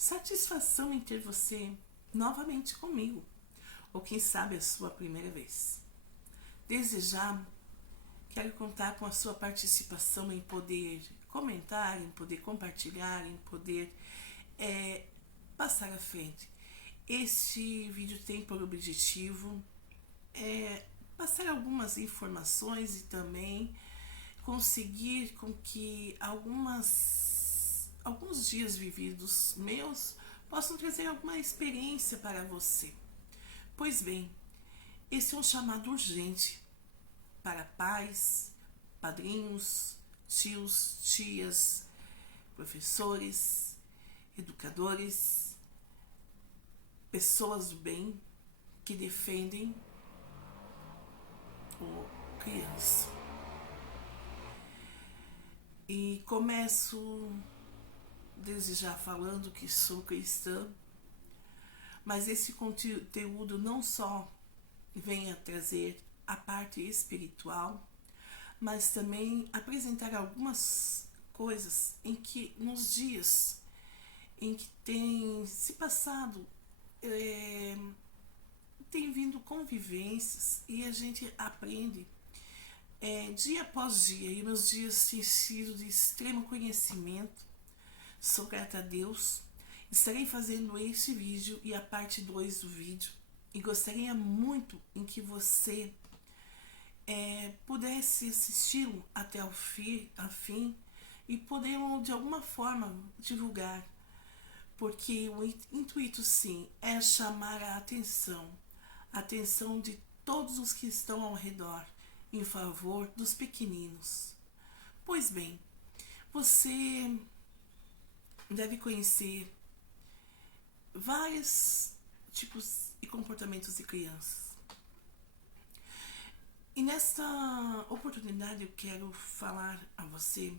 Satisfação em ter você novamente comigo, ou quem sabe a sua primeira vez. Desde já, quero contar com a sua participação em poder comentar, em poder compartilhar, em poder passar à frente. Este vídeo tem por objetivo passar algumas informações e também conseguir com que alguns dias vividos meus possam trazer alguma experiência para você. Pois bem, esse é um chamado urgente para pais, padrinhos, tios, tias, professores, educadores, pessoas do bem que defendem a criança. E começo desde já falando que sou cristã, mas esse conteúdo não só vem a trazer a parte espiritual, mas também apresentar algumas coisas em que nos dias em que tem se passado tem vindo convivências e a gente aprende dia após dia, e meus dias têm sido de extremo conhecimento. Sou grata a Deus. Estarei fazendo este vídeo e a parte 2 do vídeo, e gostaria muito em que você pudesse assisti-lo até o fim e podemos de alguma forma divulgar, porque o intuito sim é chamar a atenção de todos os que estão ao redor em favor dos pequeninos. Pois bem, você deve conhecer vários tipos e comportamentos de crianças. E nesta oportunidade eu quero falar a você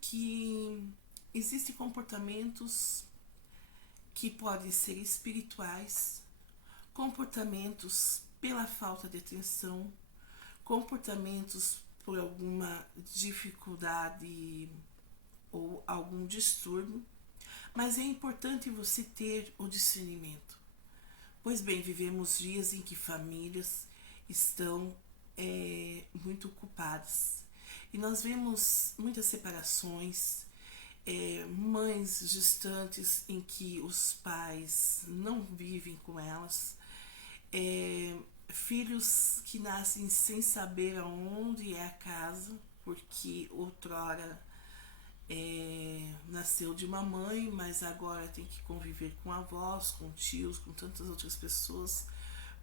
que existem comportamentos que podem ser espirituais, comportamentos pela falta de atenção, comportamentos por alguma dificuldade ou algum distúrbio, mas é importante você ter o discernimento. Pois bem, vivemos dias em que famílias estão muito ocupadas e nós vemos muitas separações, mães distantes em que os pais não vivem com elas, filhos que nascem sem saber aonde é a casa, porque outrora nasceu de uma mãe, mas agora tem que conviver com avós, com tios, com tantas outras pessoas,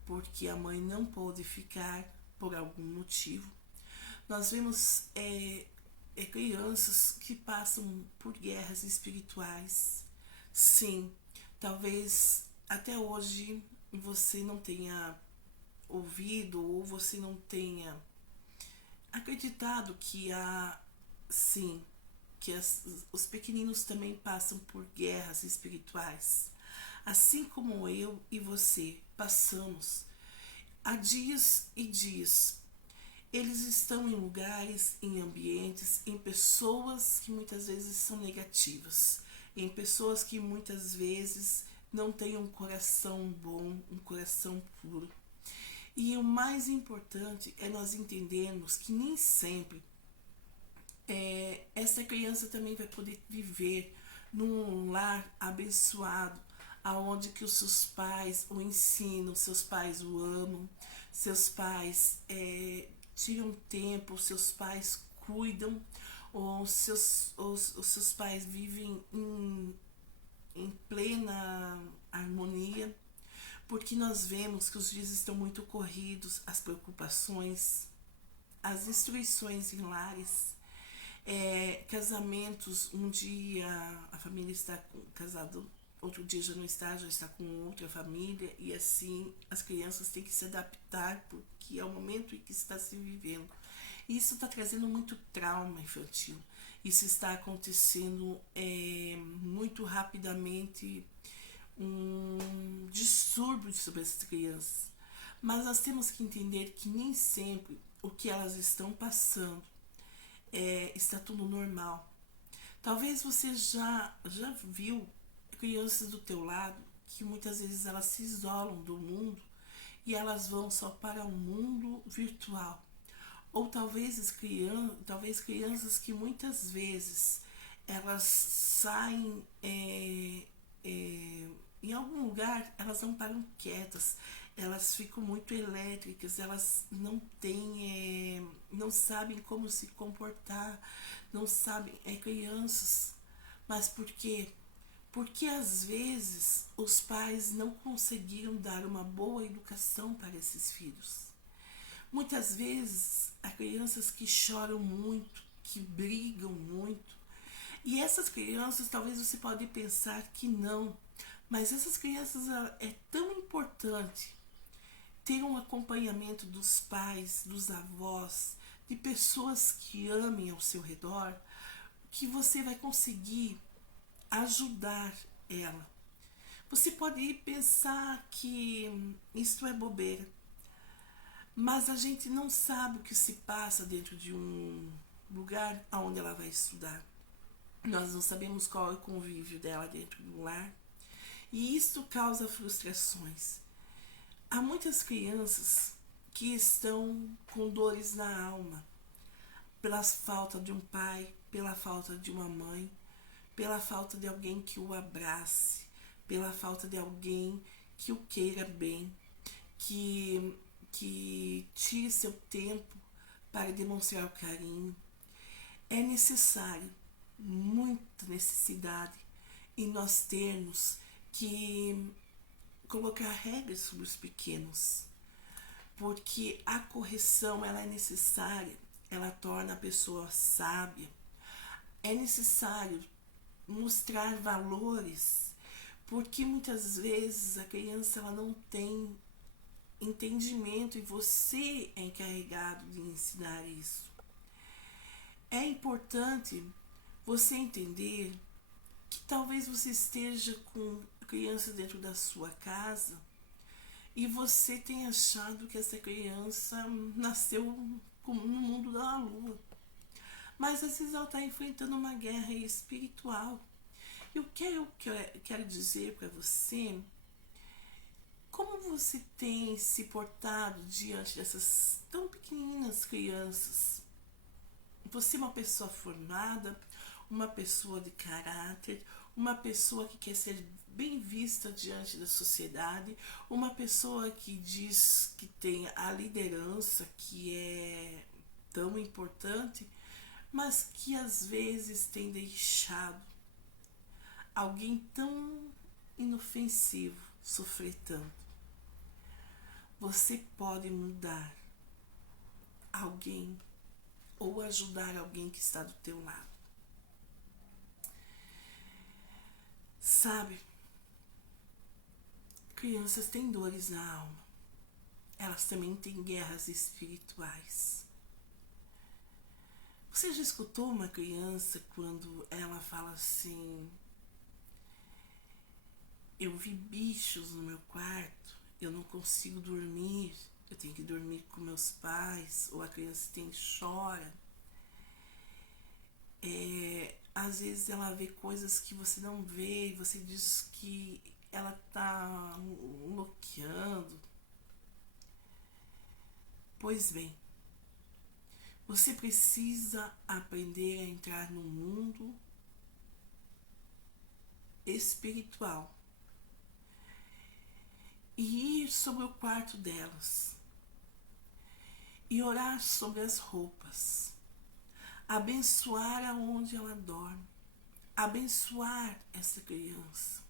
porque a mãe não pôde ficar por algum motivo. Nós vemos crianças que passam por guerras espirituais. Sim, talvez até hoje você não tenha ouvido ou você não tenha acreditado que os pequeninos também passam por guerras espirituais, assim como eu e você passamos há dias e dias. Eles estão em lugares, em ambientes, em pessoas que muitas vezes são negativas, em pessoas que muitas vezes não têm um coração bom, um coração puro. E o mais importante é nós entendermos que nem sempre essa criança também vai poder viver num lar abençoado, aonde que os seus pais o ensinam, seus pais o amam, seus pais tiram tempo, seus pais cuidam, os seus pais vivem em plena harmonia, porque nós vemos que os dias estão muito corridos, as preocupações, as destruições em lares, casamentos, um dia a família está casada, outro dia já não está, já está com outra família, e assim as crianças têm que se adaptar, porque é o momento em que está se vivendo. E isso está trazendo muito trauma infantil. Isso está acontecendo muito rapidamente, um distúrbio sobre as crianças. Mas nós temos que entender que nem sempre o que elas estão passando está tudo normal. Talvez você já viu crianças do teu lado que muitas vezes elas se isolam do mundo e elas vão só para o mundo virtual. Ou talvez crianças que muitas vezes elas saem em algum lugar, elas não param quietas, elas ficam muito elétricas, elas não têm, não sabem como se comportar, não sabem, crianças. Mas por quê? Porque às vezes os pais não conseguiram dar uma boa educação para esses filhos. Muitas vezes há crianças que choram muito, que brigam muito. E essas crianças, talvez você pode pensar que não, mas essas crianças é tão importante ter um acompanhamento dos pais, dos avós, de pessoas que amem ao seu redor, que você vai conseguir ajudar ela. Você pode pensar que isso é bobeira, mas a gente não sabe o que se passa dentro de um lugar onde ela vai estudar. Nós não sabemos qual é o convívio dela dentro do lar. E isso causa frustrações. Há muitas crianças que estão com dores na alma, pela falta de um pai, pela falta de uma mãe, pela falta de alguém que o abrace, pela falta de alguém que o queira bem, que tire seu tempo para demonstrar o carinho. É necessário, muita necessidade, em nós termos que colocar regras sobre os pequenos, porque a correção ela é necessária, ela torna a pessoa sábia. É necessário mostrar valores, porque muitas vezes a criança ela não tem entendimento e você é encarregado de ensinar isso. É importante você entender que talvez você esteja com criança dentro da sua casa e você tenha achado que essa criança nasceu no mundo da lua. Mas às vezes ela está enfrentando uma guerra espiritual. E o que eu quero dizer para você, como você tem se portado diante dessas tão pequeninas crianças? Você é uma pessoa formada, uma pessoa de caráter, uma pessoa que quer ser bem vista diante da sociedade, uma pessoa que diz que tem a liderança que é tão importante, mas que às vezes tem deixado alguém tão inofensivo sofrer tanto. Você pode mudar alguém ou ajudar alguém que está do teu lado. Sabe, crianças têm dores na alma. Elas também têm guerras espirituais. Você já escutou uma criança quando ela fala assim: eu vi bichos no meu quarto, eu não consigo dormir, eu tenho que dormir com meus pais, ou a criança chora. Às vezes ela vê coisas que você não vê e você diz que ela está bloqueando. Pois bem, você precisa aprender a entrar no mundo espiritual e ir sobre o quarto delas e orar sobre as roupas, abençoar aonde ela dorme, abençoar essa criança.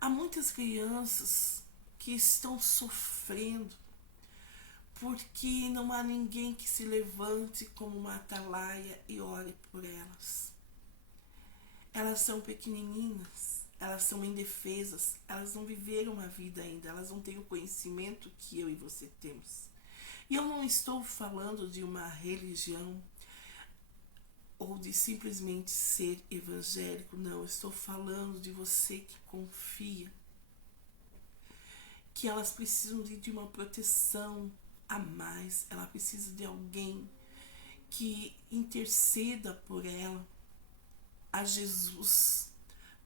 Há muitas crianças que estão sofrendo porque não há ninguém que se levante como uma atalaia e ore por elas. Elas são pequenininhas, elas são indefesas, elas não viveram a vida ainda, elas não têm o conhecimento que eu e você temos. E eu não estou falando de uma religião ou de simplesmente ser evangélico, não, eu estou falando de você que confia, que elas precisam de uma proteção a mais, ela precisa de alguém que interceda por ela, a Jesus,